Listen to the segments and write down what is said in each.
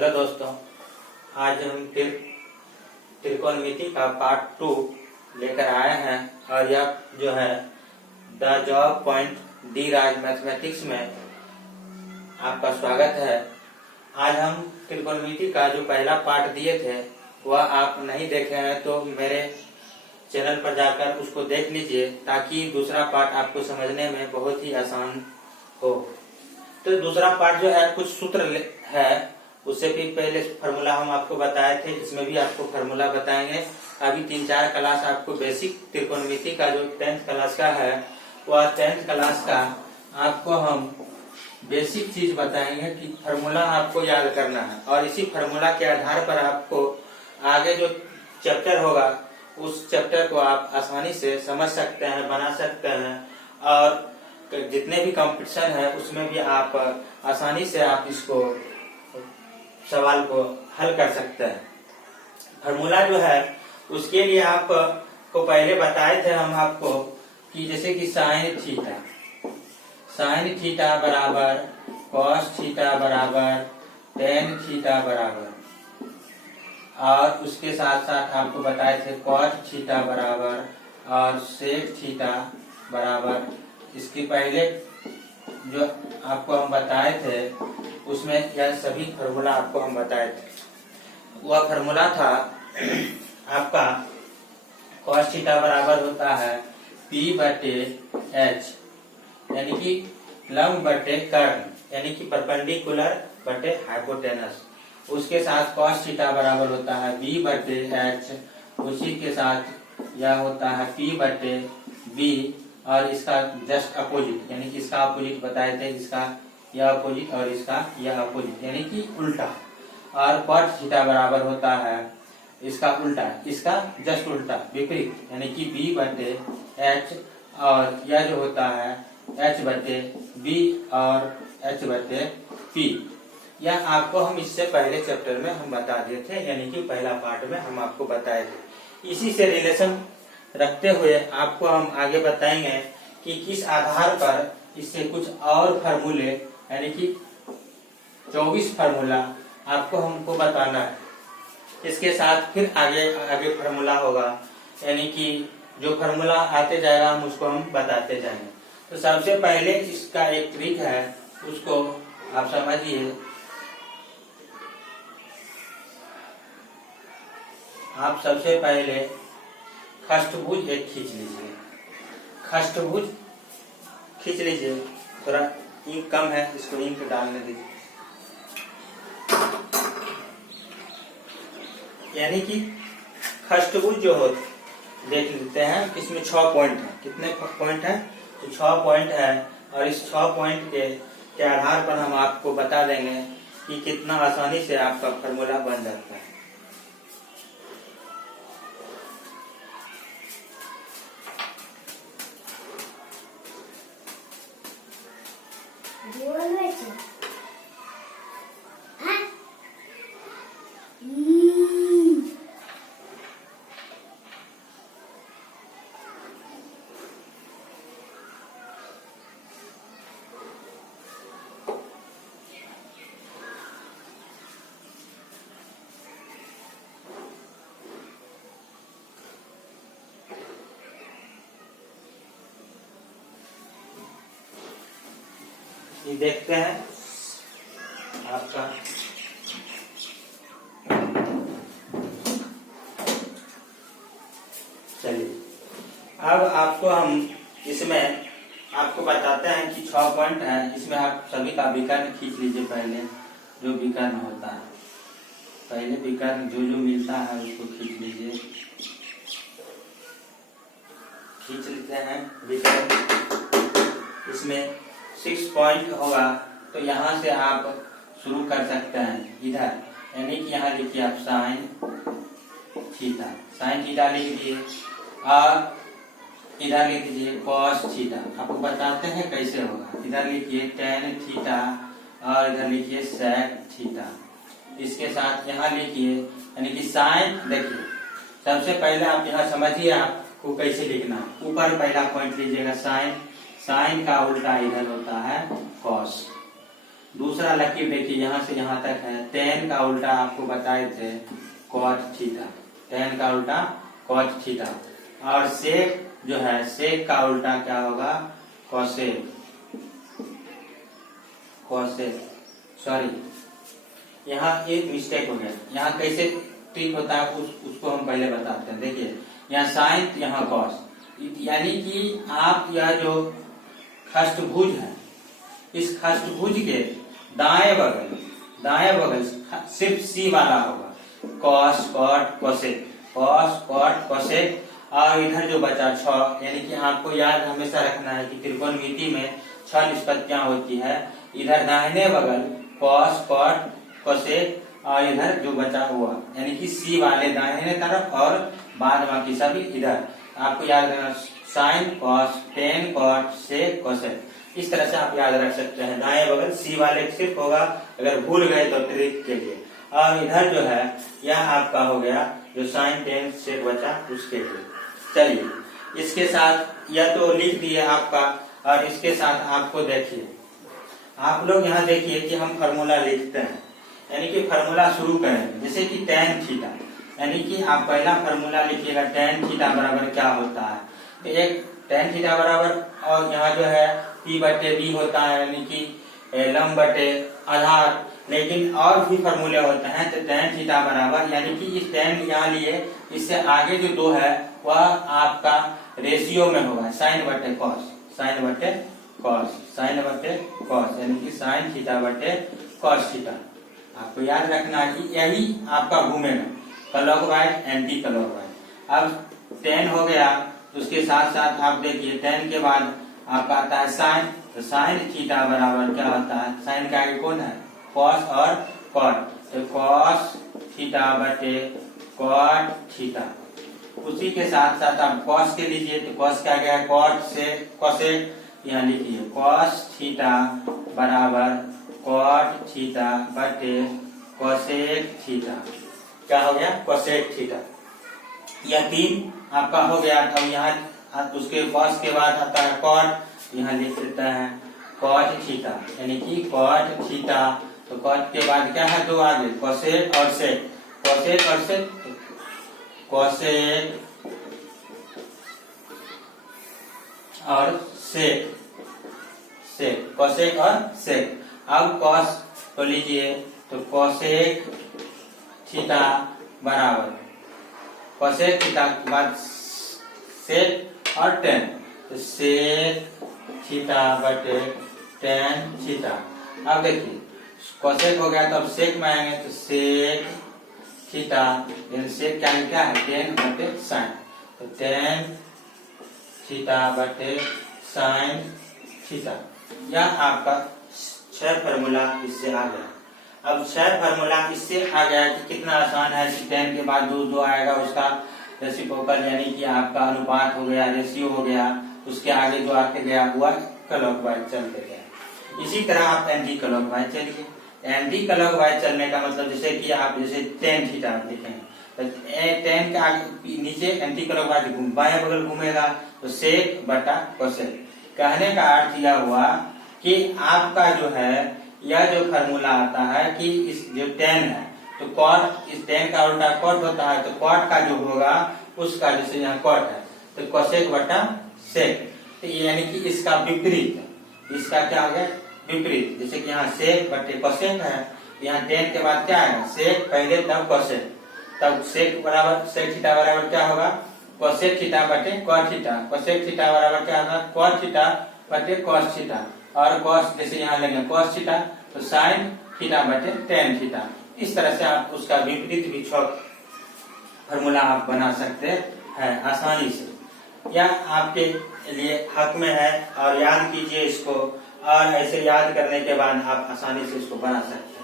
Hello दोस्तों, आज हम फिर त्रिकोणमिति का पार्ट 2 लेकर आए हैं और यह जो है the job point D Raj mathematics में आपका स्वागत है। आज हम त्रिकोणमिति का जो पहला पार्ट दिए थे वह आप नहीं देखे हैं तो मेरे चैनल पर जाकर उसको देख लीजिए ताकि दूसरा पार्ट आपको समझने में बहुत ही आसान हो। तो दूसरा पार्ट जो है कुछ सूत्र है, उससे भी पहले फार्मूला हम आपको बताए थे, इसमें भी आपको फार्मूला बताएंगे। अभी 3-4 क्लास आपको बेसिक त्रिकोणमिति का जो 10th क्लास का है वह 10th क्लास का आपको हम बेसिक चीज बताएंगे कि फार्मूला आपको याद करना है और इसी फार्मूला के आधार पर आपको आगे जो चैप्टर होगा उस चैप्टर को आप आसानी से समझ सकते हैं, बना सकते हैं और जितने भी कंपटीशन है उसमें भी आप आसानी से आप इसको सवाल को हल कर सकते हैं। फार्मूला जो है उसके लिए आप को पहले बताए थे हम आपको कि जैसे कि साइन थीटा बराबर कॉस थीटा बराबर टेन थीटा बराबर, और उसके साथ साथ आपको बताए थे कॉट थीटा बराबर और सेक थीटा बराबर। इसके पहले जो आपको हम बताए थे उसमें यह सभी फार्मूला आपको हम बताए थे। वह फार्मूला था आपका cos थीटा बराबर होता है P बटे H, यानी कि लंब बटे कर्ण यानी कि परपेंडिकुलर बटे हाइपोटेनस। उसके साथ cos थीटा बराबर होता है B बटे H, उसी के साथ यह होता है P बटे B और इसका जस्ट अपोजिट यानी कि इसका अपोजिट बताए थे, इसका यह अपोजिट और इसका यह अपोजिट यानी कि उल्टा। और cot थीटा बराबर होता है इसका उल्टा, इसका जस्ट उल्टा विपरीत यानी कि B बटे H और यह जो होता है H बटे B और H बटे P। यह आपको हम इससे पहले चैप्टर में हम बता दिए थे, यानी कि पहला पार्ट में हम आपको बताए थे। इसी से रिलेशन रखते हुए आपको हम आगे बताएंगे कि किस आधार पर इससे कुछ और फार्मूले यानी कि 24 फार्मूला आपको हमको बताना है। इसके साथ फिर आगे फार्मूला होगा, यानी कि जो फार्मूला आते जाएगा हम उसको हम बताते जाएंगे। तो सबसे पहले इसका एक ट्रिक है, उसको आप समझिए। आप सबसे पहले खष्टभुज एक खींच लीजिए, खष्टभुज खींच लीजिए। थोड़ा इंक कम है, इसको इंक डालने दीजिए। यानी कि खष्टभुज जो हो देख लेते हैं, इसमें 6 पॉइंट है। कितने पॉइंट है? तो 6 पॉइंट है और इस 6 पॉइंट के आधार पर हम आपको बता देंगे कि कितना आसानी से आपका फार्मूला बन जाता है। ये देखते हैं आपका चलिए अब आपको हम इसमें आपको बताते हैं कि 6 पॉइंट है। इसमें आप सभी का विकर्ण खींच लीजिए। पहले जो विकर्ण होता है, पहले विकर्ण जो मिलता है उसको खींच लीजिए। खींच लेते हैं विकर्ण। इसमें 6 पॉइंट होगा, तो यहाँ से आप शुरू कर सकते हैं इधर, यानी कि यहाँ लिखिए आप साइन थीटा लिख दिए और इधर लिख दीजिए कॉस थीटा। आपको बताते हैं कैसे होगा। इधर लिखिए टेन थीटा और इधर लिखिए सेक थीटा। इसके साथ यहाँ लिखिए यानी कि साइन। देखिए सबसे पहले आप यहाँ समझिए आपको कैसे लिखना। ऊपर पहला पॉइंट लीजिएगा साइन, साइन का उल्टा इधर होता है कॉस। दूसरा लकीर देखिए यहाँ से यहाँ तक है, tan का उल्टा आपको बताए थे cot थीटा, tan का उल्टा cot थीटा। और sec जो है sec का उल्टा क्या होगा, cosec, सॉरी यहाँ एक मिस्टेक हो गया, यहाँ कैसे ठीक होता है उसको हम पहले बताते हैं। देखिए यहाँ साइन, यहाँ कॉस, यानी कि आप यह जो खष्टभुज है, इस खष्टभुज के दाएं बगल सिर्फ सी वाला होगा, cos cot cosec, cos cot cosec. और इधर जो बचा 6, यानी कि आपको याद हमेशा रखना है कि त्रिकोणमिति में 6 निष्पत्तियां होती है। इधर दाहिने बगल कॉस कॉट कोसेक और इधर जो बचा हुआ यानी कि सी वाले दाहिने तरफ और बाद बाकी सभी इधर। आपको याद रखना sine cos tan cot sec cosec, इस तरह से आप याद रख सकते हैं। दाएं बगल सी वाले सिर्फ होगा, अगर भूल गए तो ट्रिक के लिए। और इधर जो है यह आपका हो गया जो साइन टेन सेक बचा उसके लिए। चलिए इसके साथ यह तो लिख दिए आपका, और इसके साथ आपको देखिए आप लोग यहाँ देखिए कि हम फार्मूला लिखते हैं, यानी कि फार्मूला शुरू करें। जैसे कि tan थीटा, यानी कि आप पहला फार्मूला लिखिएगा tan थीटा बराबर क्या होता है, तो एक tan थीटा बराबर, और यहाँ जो है P/B होता है यानी कि लंब बटे आधार। लेकिन और भी फार्मूले होते हैं, तो tan थीटा बराबर यानी कि इस tan यहाँ लिए, इससे आगे जो 2 है वह आपका रेशियो में होगा साइन बटे कॉस, साइन बटे कॉस, यानी कि साइन थीटा बटे कॉस थीटा। आपको याद रखना है कि यही आपका घूमेगा क्लॉकवाइज एंटी क्लॉकवाइज। अब tan हो गया, उसके साथ साथ आप देखिए tan के बाद आपका आता है साइन, तो साइन थीटा बराबर क्या होता है, साइन के आगे कौन है, कॉस और कॉट, तो कॉस थीटा बटे कॉट थीटा। उसी के साथ साथ आप कॉस के लीजिए, तो कॉस के आगे है कॉट से कोसेक, यहाँ लिखिए कॉस थीटा बराबर कॉट थीटा बटे कोसेक थीटा। क्या हो गया, कोसेक थीटा। यह 3 आपका हो गया। अब यहाँ उसके कॉस के बाद आता है कॉट, यहाँ लिख देता है कॉट थीटा, यानी कि कॉट थीटा। तो कॉट के बाद क्या है, 2 आगे कोसेक और सेक, कोसेक और सेक, कोसेक और सेक, कोसेक और सेक। अब कॉस तो लीजिए, तो कोसेक थीटा बराबर कोसेक थीटा के बाद सेक और टेन, तो सेक थीटा बटे टेन थीटा। अब देखिए कोसेक हो गया, तो अब सेक में आएंगे, तो सेक थीटा, सेक क्या है, टेन बटे साइन, तो टेन थीटा बटे साइन थीटा। यह आपका 6 फार्मूला इससे आ गया। अब 6 फार्मूला इससे आ गया कि कितना आसान है कि tan के बाद जो आएगा उसका रेसिप्रोकल, यानी कि आपका अनुपात हो गया, रेशियो हो गया, उसके आगे जो आके गया हुआ क्लॉकवाइज चलते गया। इसी तरह आप एंटी क्लॉकवाइज चलिए। एंटी क्लॉकवाइज चलने का मतलब जैसे कि आप जैसे tan थीटा देखें, तो tan के आगे नीचे एंटी क्लॉकवाइज बाएं बगल घूमेगा, तो सेक बटा कोसेक। कहने का अर्थ यह हुआ कि आपका जो है यह जो फार्मूला आता है कि इस जो tan है, तो कॉट, इस tan का उल्टा कॉट होता है, तो कॉट का जो होगा उसका, जैसे यहाँ कॉट है तो कोसेक बटा सेक, तो यानी कि इसका विपरीत, इसका क्या हो गया, विपरीत। जैसे कि यहाँ सेक बटे कोसेक है, यहाँ tan के बाद क्या आएगा, सेक पहले तब कोसेक, तब सेक बराबर सेक थीटा बराबर क्या होगा, कोसेक थीटा बटे कॉट थीटा, कोसेक थीटा बराबर क्या होगा, कॉट थीटा बटे कॉस थीटा, और कॉस जैसे यहाँ लेंगे कॉस थीटा, तो साइन थीटा बटे टेन थीटा। इस तरह से आप उसका विपरीत भी फार्मूला आप बना सकते हैं आसानी से। यह आपके लिए हक में है, और याद कीजिए इसको, और ऐसे याद करने के बाद आप आसानी से इसको बना सकते हैं।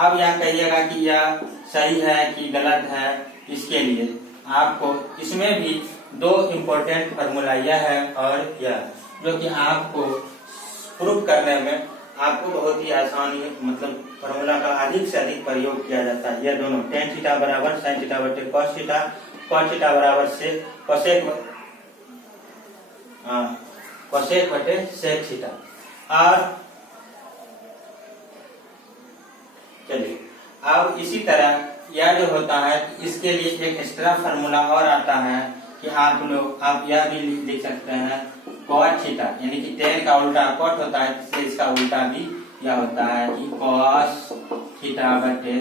अब यह कहिएगा कि यह सही है कि गलत है, इसके लिए आपको इसमें भी 2 इम्पोर्टेंट फार्मूला यह है और यह, जो कि आपको प्रूफ करने में आपको बहुत ही आसानी, मतलब फार्मूला का अधिक से अधिक प्रयोग किया जाता है। यह दोनों tan थीटा बराबर sin थीटा बटे cos थीटा, cos थीटा बराबर से कोसेक बटे सेक थीटा। और अब इसी तरह यह जो होता है इसके लिए एक एक्स्ट्रा फार्मूला और आता है कि आप यह भी लिख सकते हैं cot थीटा, यानी कि tan का उल्टा cot होता है, इसलिए इसका उल्टा भी यह होता है कि cos थीटा बटे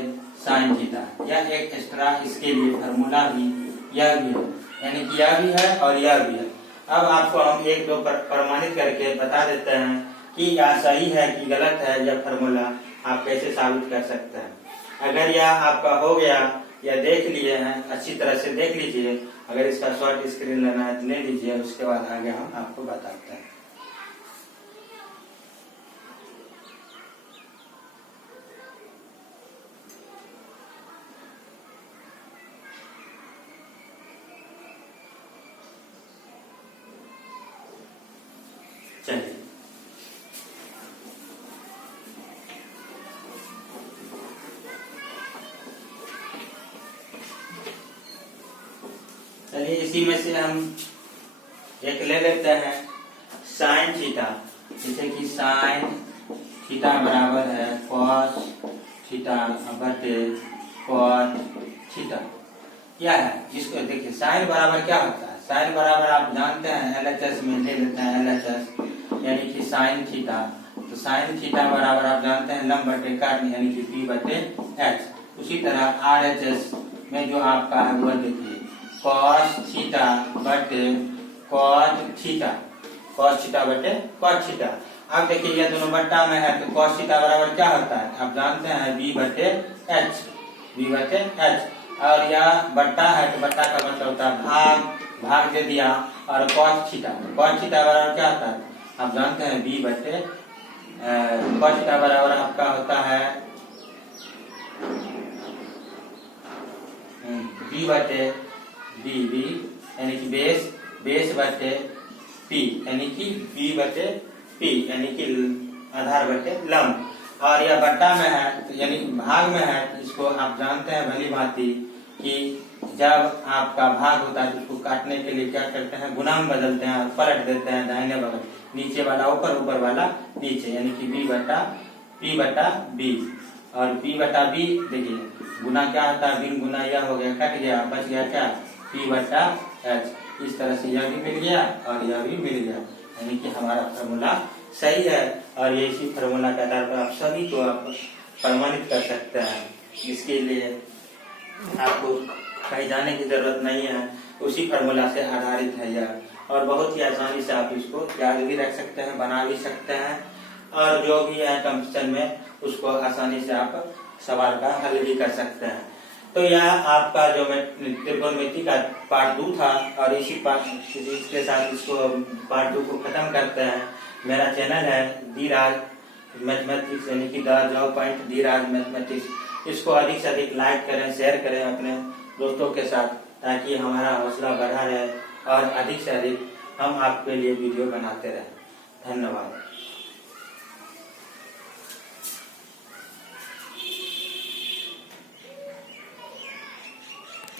sin थीटा। यह एक एक्स्ट्रा इसके लिए फार्मूला भी यह भी है, यानी कि यह भी है और यह भी है। अब आपको हम एक दो प्रमाणित करके बता देते हैं कि यह सही है कि गलत है, यह फार्मूला आप कैसे साबित कर सकते हैं। अगर यह आपका हो गया या देख लिए हैं, अच्छी तरह से देख लीजिए। अगर इसका शॉर्ट स्क्रीन लेना है तो ले लीजिए, उसके बाद आगे हम आपको बताते हैं। चलिए इसी में से हम एक ले लेते हैं साइन थीटा, जैसे कि साइन थीटा बराबर है cos थीटा बटे cot थीटा। क्या है इसको देखिए, साइन बराबर क्या होता है, साइन बराबर आप जानते हैं LHS में ले लेते हैं LHS, यानी कि साइन थीटा। तो साइन थीटा बराबर आप जानते हैं लंब बटे कर्ण, यानी कि P बटे H। उसी तरह RHS में जो आपका है वह देखिए cos थीटा बटे cot थीटा, cos थीटा बटे cot थीटा। अब देखिए यह दोनों बट्टा में है तो cos थीटा बराबर क्या होता है, आप जानते हैं B बटे H, B बटे H। और यह बट्टा है तो बट्टा का मतलब होता है भाग, भाग दे दिया। और cos थीटा, तो cos थीटा बराबर क्या होता है, आप जानते हैं B बटे cos थीटा बराबर आपका होता है B बटे बी, यानी कि बेस बटे पी, यानी कि बी बटे पी, यानी कि आधार बटे लंब। और यह बट्टा में है तो यानी भाग में है, तो इसको आप जानते हैं भली भांति कि जब आपका भाग होता है तो उसको काटने के लिए क्या करते हैं, गुना में बदलते हैं और पलट देते हैं दाहिने बगल, नीचे वाला ऊपर, ऊपर वाला नीचे, यानी कि पी बटा बी। और पी बटा बी देखिए गुना क्या होता है, बिन गुना यह हो गया, कट गया, बच गया क्या, P बटा H। इस तरह से यह भी मिल गया और यह भी मिल गया, यानी कि हमारा फार्मूला सही है। और ये इसी फार्मूला के आधार पर आप सभी को आप प्रमाणित कर सकते हैं। इसके लिए आपको कहीं जाने की जरूरत नहीं है, उसी फार्मूला से आधारित है यह। और बहुत ही आसानी से आप इसको याद भी रख सकते हैं, बना भी सकते हैं, और जो भी है कंपटीशन में उसको आसानी से आप सवाल का हल भी कर सकते हैं। तो यह आपका जो त्रिकोणमिति का पार्ट 2 था, और इसके साथ इसको पार्ट 2 को खत्म करते हैं। मेरा चैनल है धीराज मैथमेटिक्स, यानी कि धीराज मैथमेटिक्स। इसको अधिक से अधिक लाइक करें, शेयर करें अपने दोस्तों के साथ, ताकि हमारा हौसला बढ़ा रहे और अधिक से अधिक हम आपके लिए वीडियो बनाते रहें। धन्यवाद।